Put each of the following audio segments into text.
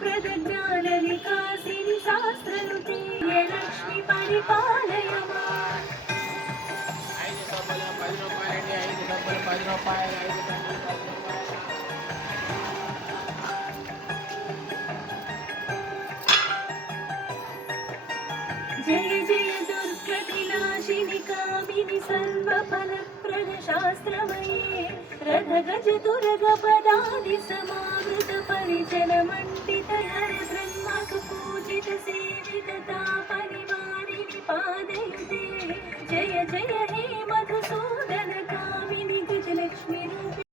प्रदज्ञान विकासिनि शास्त्रनुते लक्ष्मी परिपालय माम् जय जय दुर्गतिनाशिनि कामिनि सर्वफलप्रद शास्त्रमये रथ गज तुरग पदादि समावृत परिजन मण्डित हर ब्रह्मसु पूजित सेवित तापनिवारिणि पादयुते जय जय हे मधुसूदन कामिनि गजलक्ष्मी रूपे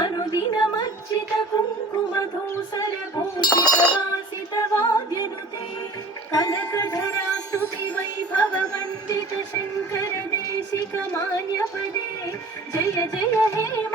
अनुदिनमर्चित कुङ्कुमधूसर भूषित वासित वाद्यनुते कनकधरा स्तुति वैभव वन्दित शङ्कर देशिक मान्यपदे जय जय हे